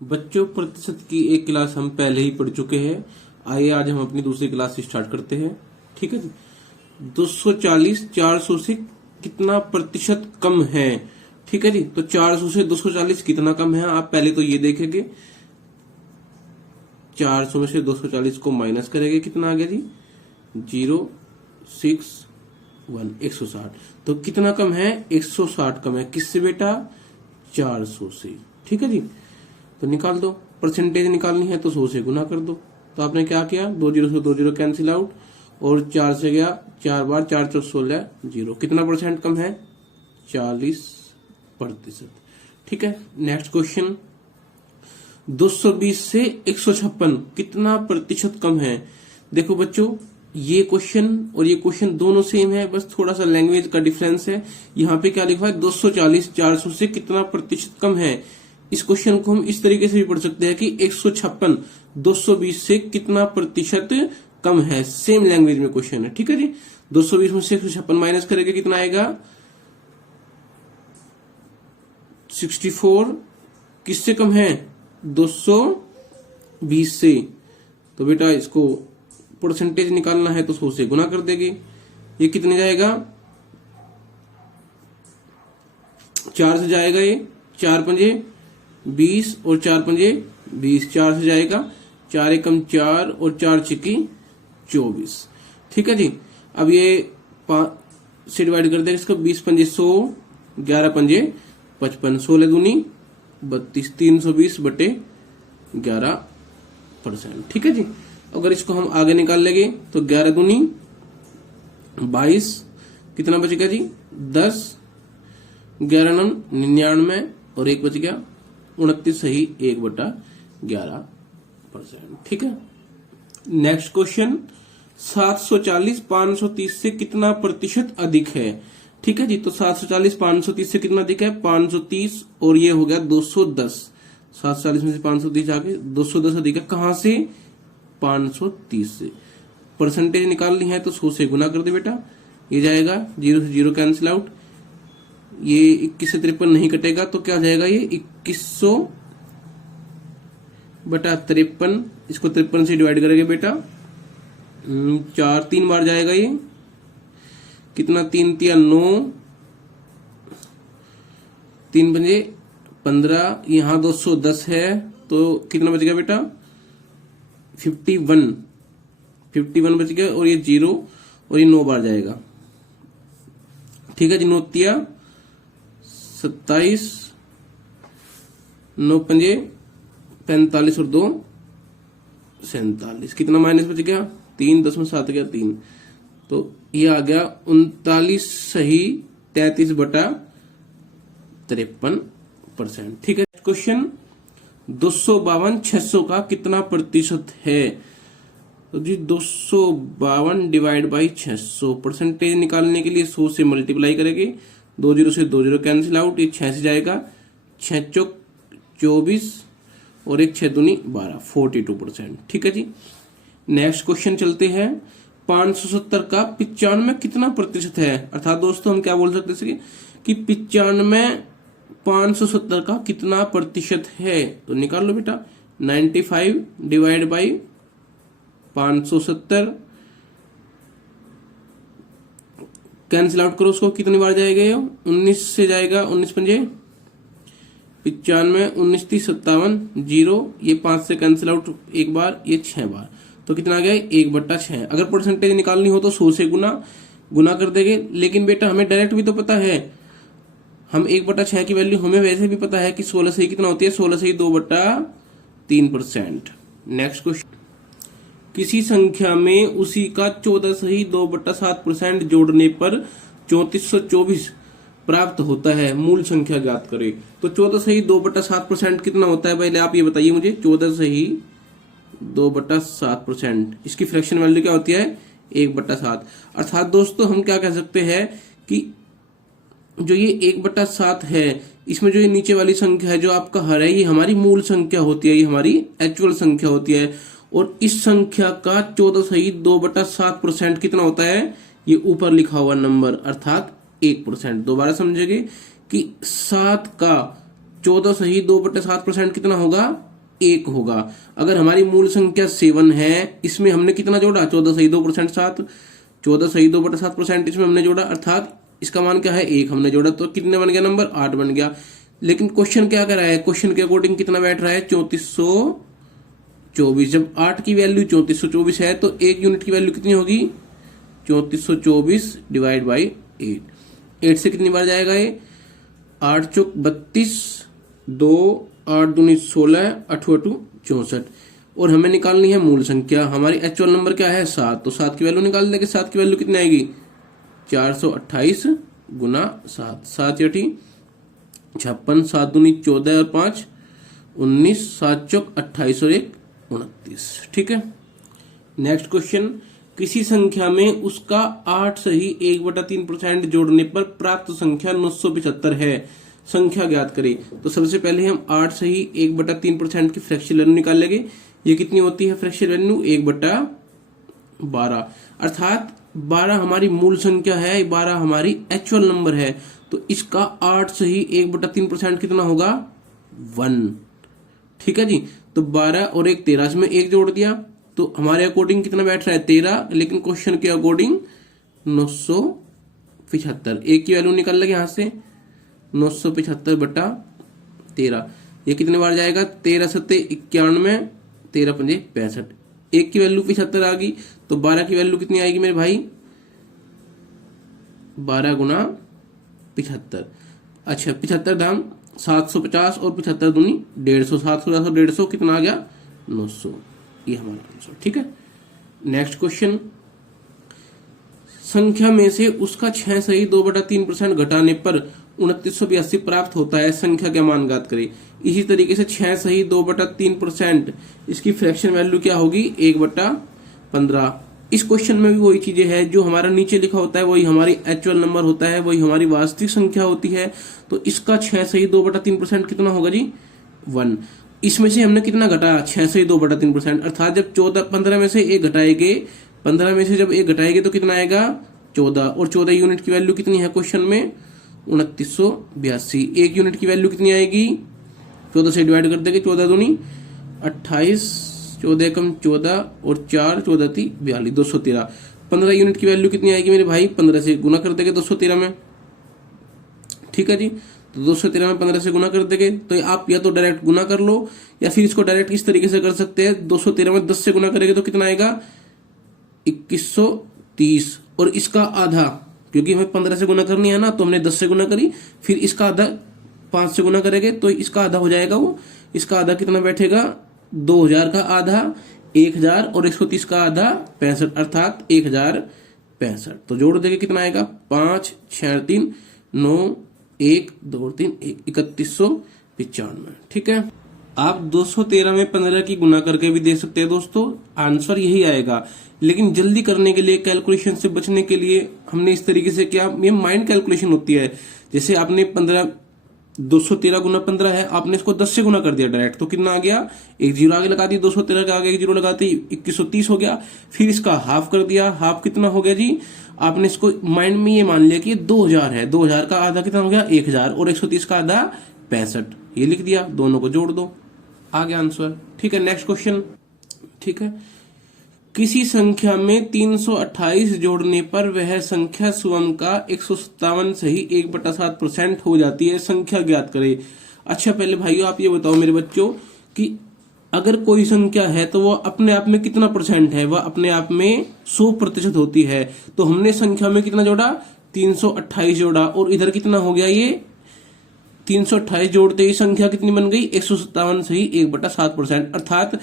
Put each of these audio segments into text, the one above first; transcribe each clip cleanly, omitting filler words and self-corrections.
बच्चों, प्रतिशत की एक क्लास हम पहले ही पढ़ चुके हैं। आइए आज हम अपनी दूसरी क्लास स्टार्ट करते हैं। ठीक है जी। 240 400 से कितना प्रतिशत कम है? ठीक है जी। तो 400 से 240 कितना कम है, आप पहले तो ये देखेंगे। 400 में से 240 को माइनस करेंगे, कितना आ गया जी? 061 160। तो कितना कम है? 160 कम है। किससे बेटा? 400 से। ठीक है जी। तो निकाल दो, परसेंटेज निकालनी है तो 100 से गुना कर दो। तो आपने क्या किया, 2 जीरो से 2 जीरो कैंसिल आउट और 4 से गया 4 बार, 4 चौक 16 जीरो। कितना परसेंट कम है? 40%। ठीक है। नेक्स्ट क्वेश्चन, 220 से 156 कितना प्रतिशत कम है? देखो बच्चों, ये क्वेश्चन और ये क्वेश्चन दोनों सेम है, बस थोड़ा सा लैंग्वेज का डिफरेंस है। यहाँ पे क्या लिखा है? 240 400 से कितना प्रतिशत कम है। इस क्वेश्चन को हम इस तरीके से भी पढ़ सकते हैं कि 156 220 से कितना प्रतिशत कम है। सेम लैंग्वेज में क्वेश्चन है। ठीक है जी। 220 में से 156 माइनस करेंगे, कितना आएगा? 64। किससे कम है? 220 से। तो बेटा इसको परसेंटेज निकालना है तो 100 से गुना कर देंगे। ये कितने जाएगा? 4 से जाएगा, ये 4 पंजे 20 और 4 पंजे 20, 4 से जाएगा, 4 एकम 4 और 4 छिकी 24। ठीक है जी। अब ये 5 से डिवाइड कर देंगे इसको, 20 पंजे 100, 11 पंजे 55, 16 दूनी 32, 320 बटे 11%। ठीक है जी। अगर इसको हम आगे निकाल लेंगे तो 11 दूनी 22, कितना बचेगा जी? 10, 11 नम 99 और 1 बच गया 29, सही 1/11%। ठीक है। नेक्स्ट क्वेश्चन, 740 530 से कितना प्रतिशत अधिक है? ठीक है जी। तो 740 530 से कितना अधिक है? 530 और ये हो गया 210। 740 में से 530 आगे 210 अधिक है। कहां से? 530 से। परसेंटेज निकालनी है तो 100 से गुना कर दे बेटा। ये जाएगा 0 से 0 कैंसिल आउट, ये 21 से 53 नहीं कटेगा तो क्या जाएगा? ये 2100 बटा 53। इसको 53 से डिवाइड करेंगे बेटा, 4 3 बार जाएगा, ये कितना? 3 तिया 9, 3 पंजे 15, यहां 210 है तो कितना बच गया बेटा? 51 बच गया और ये 0 और ये 9 बार जाएगा। ठीक है जी। 9 तिया 27, 9 पंजे 45 और 2 47। कितना माइनस बच गया? 3.7 गया 3। तो ये आ गया 39, सही 33/53%। ठीक है। क्वेश्चन, 252 600 का कितना प्रतिशत है? तो जी 252 डिवाइड बाई 600, परसेंटेज निकालने के लिए 100 से मल्टीप्लाई करेंगे। 2 जीरो से 2 जीरो कैंसिल आउट, ये 6 से जाएगा, 6 चौक 24 और 1 6 दूनी 12, 42%। ठीक है जी। नेक्स्ट क्वेश्चन चलते हैं, 570 का 95 में कितना प्रतिशत है? अर्थात दोस्तों हम क्या बोल सकते हैं कि 95 570 का कितना प्रतिशत है? तो निकाल लो बेटा, 95 डिवाइड बाई 570, कैंसिल आउट करो उसको, कितनी बार जाएगा? ये 19 से जाएगा, 19 पंजे 95, 19 30 57 0, ये 5 से कैंसिल आउट 1 बार, ये 6 बार। तो कितना आ गया? 1/6। अगर परसेंटेज निकालनी हो तो 100 से गुना कर देंगे। लेकिन बेटा हमें डायरेक्ट भी तो पता है, हम 1/6 की वैल्यू हमें वैसे भी पता है कि 16 सही कितना होती है? 16 सही 2/3%। नेक्स्ट क्वेश्चन, किसी संख्या में उसी का 14 सही 2/7% जोड़ने पर 3424 प्राप्त होता है, मूल संख्या ज्ञात करें। तो 14 सही 2/7% कितना होता है? पहले आप ये बताइए मुझे। 14 सही 2/7%, इसकी फ्रैक्शन वैल्यू क्या होती है? 1/7। अर्थात दोस्तों हम क्या कह सकते हैं कि जो ये 1/7 है, इसमें जो ये नीचे वाली संख्या है जो आपका हर है, ये हमारी मूल संख्या होती है, ये हमारी एक्चुअल संख्या होती है। और इस संख्या का 14 सही 2/7% कितना होता है? ये ऊपर लिखा हुआ नंबर, अर्थात 1%। दोबारा समझेंगे कि 7 का 14 सही 2/7% कितना होगा? 1 होगा। अगर हमारी मूल संख्या 7 है, इसमें हमने कितना जोड़ा 14.2% 7, 14.2/7% इसमें हमने जोड़ा, अर्थात इसका मान क्या है 1 हमने जोड़ा, तो कितने बन गया नंबर 8 बन गया। लेकिन क्वेश्चन क्या कर रहा है, क्वेश्चन के अकॉर्डिंग कितना बैठ रहा है 3424। जब 8 की वैल्यू 3424 है तो 1 यूनिट की वैल्यू कितनी होगी 3424 डिवाइड बाई 8 से कितनी बार जाएगा ये 8 चौक 32, 2 8 दूनी 16, 8 8 64। और हमें निकालनी है मूल संख्या, हमारी एक्चुअल नंबर क्या है 7, तो 7 की वैल्यू निकाल देंगे। 7 की वैल्यू कितनी आएगी 428 गुना 7, 7 8 56, 7 दूनी 14 और 5 19, 7 चौक 28 और 1 29। ठीक है। नेक्स्ट क्वेश्चन, किसी संख्या में उसका 8 सही 1/3% जोड़ने पर प्राप्त संख्या 975 है, संख्या ज्ञात करें। तो सबसे पहले हम 8 सही 1/3% की फ्रैक्शन वैल्यू निकालेंगे। ये कितनी होती है फ्रैक्शन वैल्यू 1/12, अर्थात 12 हमारी मूल संख्या है, 12 हमारी एक्चुअल नंबर है, तो इसका 8 सही 1/3% कितना होगा 1। ठीक है जी, तो 12 और 1 13, में 1 जोड़ दिया तो हमारे अकॉर्डिंग कितना बैठ रहा है 13, लेकिन क्वेश्चन के अकॉर्डिंग 975। 1 की वैल्यू निकल लगे यहां से 975/13, ये कितने बार जाएगा 13 7 91, 13 5 65। 1 की वैल्यू 75 आ गई, तो 12 की वैल्यू कितनी आएगी मेरे भाई 12 गुना 75। अच्छा 75 दाम 750 और 75 दूनी 150, 750 और 150 कितना आ गया 900, ये हमारा आंसर। ठीक है। नेक्स्ट क्वेश्चन, संख्या में से उसका 6 सही 2/3% घटाने पर 2982 प्राप्त होता है, संख्या का मान ज्ञात करें। इसी तरीके से 6 सही 2/3%, इसकी फ्रैक्शन वैल्यू क्या होगी 1/15। इस क्वेश्चन में भी वही चीजें हैं, जो हमारा नीचे लिखा होता है वही हमारी एक्चुअल नंबर होता है, वही हमारी वास्तविक संख्या होती है। तो इसका 6 सही 2/3% कितना होगा जी 1। इसमें से हमने कितना घटाया 6 सही 2/3%, अर्थात जब 15 में से 1 घटाएंगे, 15 में से जब 1 घटाएंगे तो कितना आएगा 14, और 14 यूनिट की वैल्यू कितनी है क्वेश्चन में 2982। 1 यूनिट की वैल्यू कितनी आएगी 14 से डिवाइड कर देंगे, 14 दूनी 28, 14 कम 14 और 4 14 थी 42, 213। 15 यूनिट की वैल्यू कितनी आएगी मेरे भाई 15 से गुना कर देंगे 213 में। ठीक है जी, तो 213 में 15 से गुना कर देंगे, तो आप या तो डायरेक्ट गुना कर लो या फिर इसको डायरेक्ट इस तरीके से कर सकते हैं। 213 में 10 से गुना करेंगे तो कितना आएगा 2130, और इसका आधा, क्योंकि हमें 15 से गुना करनी है ना, तो हमने 10 से गुना करी, फिर इसका आधा 5 से गुना करेंगे तो इसका आधा हो जाएगा, वो इसका आधा कितना बैठेगा 2000 का आधा 1000 और 130 का आधा 65, अर्थात 1065। तो जोड़ देंगे कितना आएगा 5 6 3 9 1 2 3 1 3195। ठीक है। आप 213 में 15 की गुना करके भी दे सकते हैं दोस्तों, आंसर यही आएगा। लेकिन जल्दी करने के लिए, कैलकुलेशन से बचने के लिए हमने इस तरीके से किया, ये माइंड कैलकुलेशन होती है। जैसे आपने 213 गुना 15 है, आपने इसको 10 से गुना कर दिया डायरेक्ट, तो कितना आ गया, एक जीरो आगे लगा दी, 213 के आगे एक जीरो लगाते 2130 हो गया। फिर इसका हाफ कर दिया, हाफ कितना हो गया जी, आपने इसको माइंड में ये मान लिया कि 2000 है, 2000 का आधा कितना हो गया 1000 और 130 का आधा 65, ये लिख दिया, दोनों को जोड़ दो, आ गया आंसर। ठीक है। Next question. ठीक है, किसी संख्या में 328 जोड़ने पर वह संख्या स्वयं का 157 सही 1/7% हो जाती है, संख्या ज्ञात करें। अच्छा पहले भाइयों आप ये बताओ मेरे बच्चों कि अगर कोई संख्या है तो वो अपने आप में कितना परसेंट है, वह अपने आप में 100% होती है। तो हमने संख्या में कितना जोड़ा 328 जोड़ा, और इधर कितना हो गया ये 328 जोड़ते ही संख्या कितनी बन गई 157 सही 1/7%, अर्थात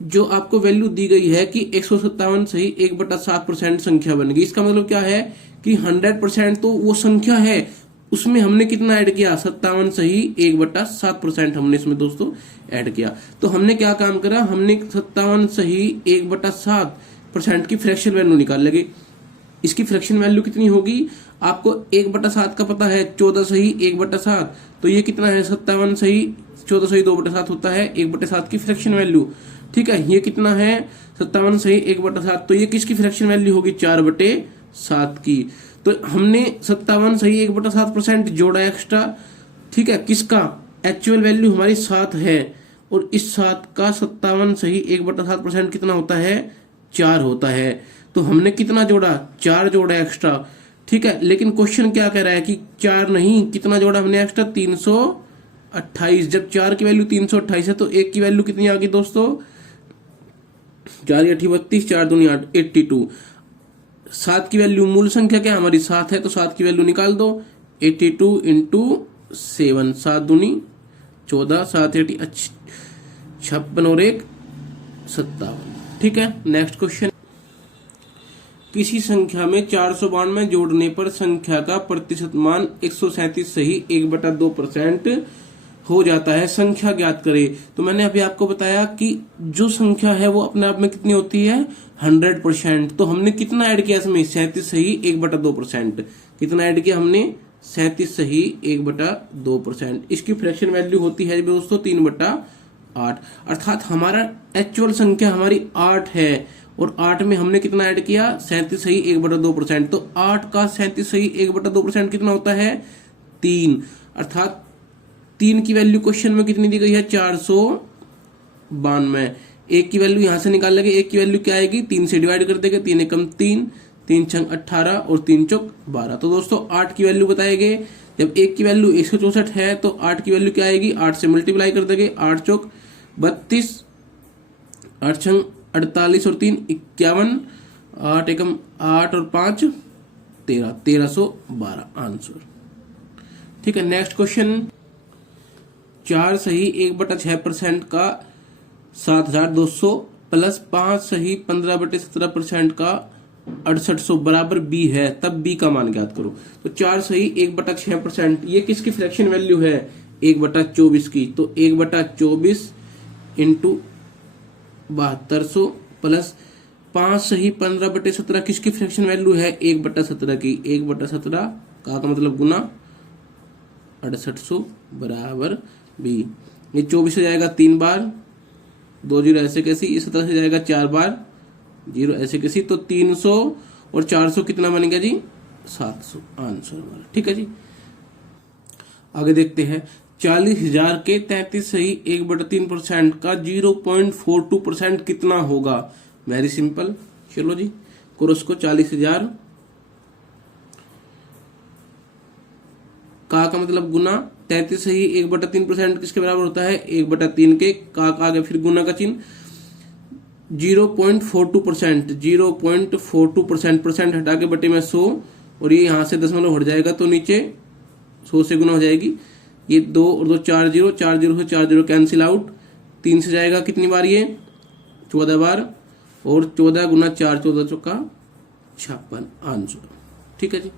जो आपको वैल्यू दी गई है कि 157 सही 1/7% संख्या बन गई। इसका मतलब क्या है कि 100% तो वो संख्या है, उसमें हमने कितना ऐड किया 57 सही 1/7% हमने इसमें दोस्तों ऐड किया। तो हमने क्या काम करा, हमने 57 सही 1/7% की फ्रैक्शन वैल्यू निकाल लगे। इसकी फ्रैक्शन वैल्यू कितनी होगी, आपको 1/7 का पता है 14 सही 1/7, तो ये कितना है 57 सही 14 सही 2/7 होता है 1/7 की फ्रैक्शन वैल्यू। ठीक है, ये कितना है 57 सही 1/7, तो ये किसकी फ्रैक्शन वैल्यू होगी 4/7 की। तो हमने 57 सही 1/7% जोड़ा एक्स्ट्रा। ठीक है, किसका एक्चुअल वैल्यू हमारी 7 है, और इस 7 का 57 सही 1/7% कितना होता है? 4 होता है। तो हमने कितना जोड़ा? 4 जोड़ा एक्स्ट्रा। ठीक है, लेकिन क्वेश्चन क्या कह रहा है कि 4 नहीं, कितना जोड़ा हमने एक्स्ट्रा? 328। जब 4 की वैल्यू 328 है तो 1 की वैल्यू कितनी आ गई दोस्तों? 4 या 32, 4 दूनी 8, 82। 7 की वैल्यू मूल संख्या क्या हमारी? 7 है, तो 7 की वैल्यू निकाल दो। 82 इंटू 7, 7 दूनी 14, 7 80 56 और 1 57। ठीक है, नेक्स्ट क्वेश्चन। किसी संख्या में 492 जोड़ने पर संख्या का प्रतिशत मान 137 सही 1/2% हो जाता है, संख्या ज्ञात करे। तो मैंने अभी आपको बताया कि जो संख्या है वो अपने आप में कितनी होती है? 100%। तो हमने कितना ऐड किया इसमें? 37 सही 1/2%। कितना ऐड किया हमने? 37 सही 1/2%। इसकी फ्रैक्शन वैल्यू होती है दोस्तों 3/8। अर्थात हमारा एक्चुअल संख्या हमारी 8 है और 8 में हमने कितना ऐड किया? 37 सही 1/2%। तो 8 का 37 सही 1/2% कितना होता है? 3। अर्थात 3 की वैल्यू क्वेश्चन में कितनी दी गई है? 492। 1 की वैल्यू यहां से निकाल लेंगे। 1 की वैल्यू क्या आएगी? 3 से डिवाइड कर देंगे। 3 एकम 3, 3 छंग 18 और 3 चौक 12। तो दोस्तों 8 की वैल्यू बताएंगे। जब 1 की वैल्यू 164 है तो 8 की वैल्यू क्या आएगी? 8 से मल्टीप्लाई कर देंगे। 8 चौक 32, 8 छंग 48 और 3 51, 8 एकम 8 और 5 13, 1312 आंसर। ठीक है, नेक्स्ट क्वेश्चन। 4 सही 1/6% का 7200 प्लस 5 सही 15/17% का 6800 बराबर बी है, तब बी का मान ज्ञात करो। तो 4 सही 1/6%, ये किसकी फ्रैक्शन वैल्यू है? 1/24 की। तो 1/24 इंटू 7200 प्लस 5 सही 15/17 किसकी फ्रैक्शन वैल्यू है? 1/17 की। 1/17 का मतलब गुना 6800 बराबर बी। ये 24 से जाएगा 3 बार, 2 जीरो ऐसे कैसी। इस 17 से जाएगा 4 बार, 0 ऐसे कैसी। तो 300 और 400 कितना बन गया जी? 700 आंसर हमारा। ठीक है जी, आगे देखते हैं। 40,000 के 33 सही 1/3% का 0.42% कितना होगा? वेरी सिंपल, चलो जी करो उसको। 40,000 का मतलब गुना 33 सही 1/3% किसके बराबर होता है? 1/3 के। का आगे फिर गुना का चिन्ह। 0.42%, 0.42% परसेंट हटा के बटे में 100 और ये यहां से 0.0 हट जाएगा तो नीचे 100 से गुना हो जाएगी। ये 2 और 2 4 0, 4 0 से 4 0 कैंसिल आउट। 3 से जाएगा कितनी बार? ये 14 बार और 14 गुना 4 14 चौका 56 आंसर। ठीक है जी,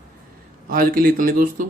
आज के लिए इतने दोस्तों।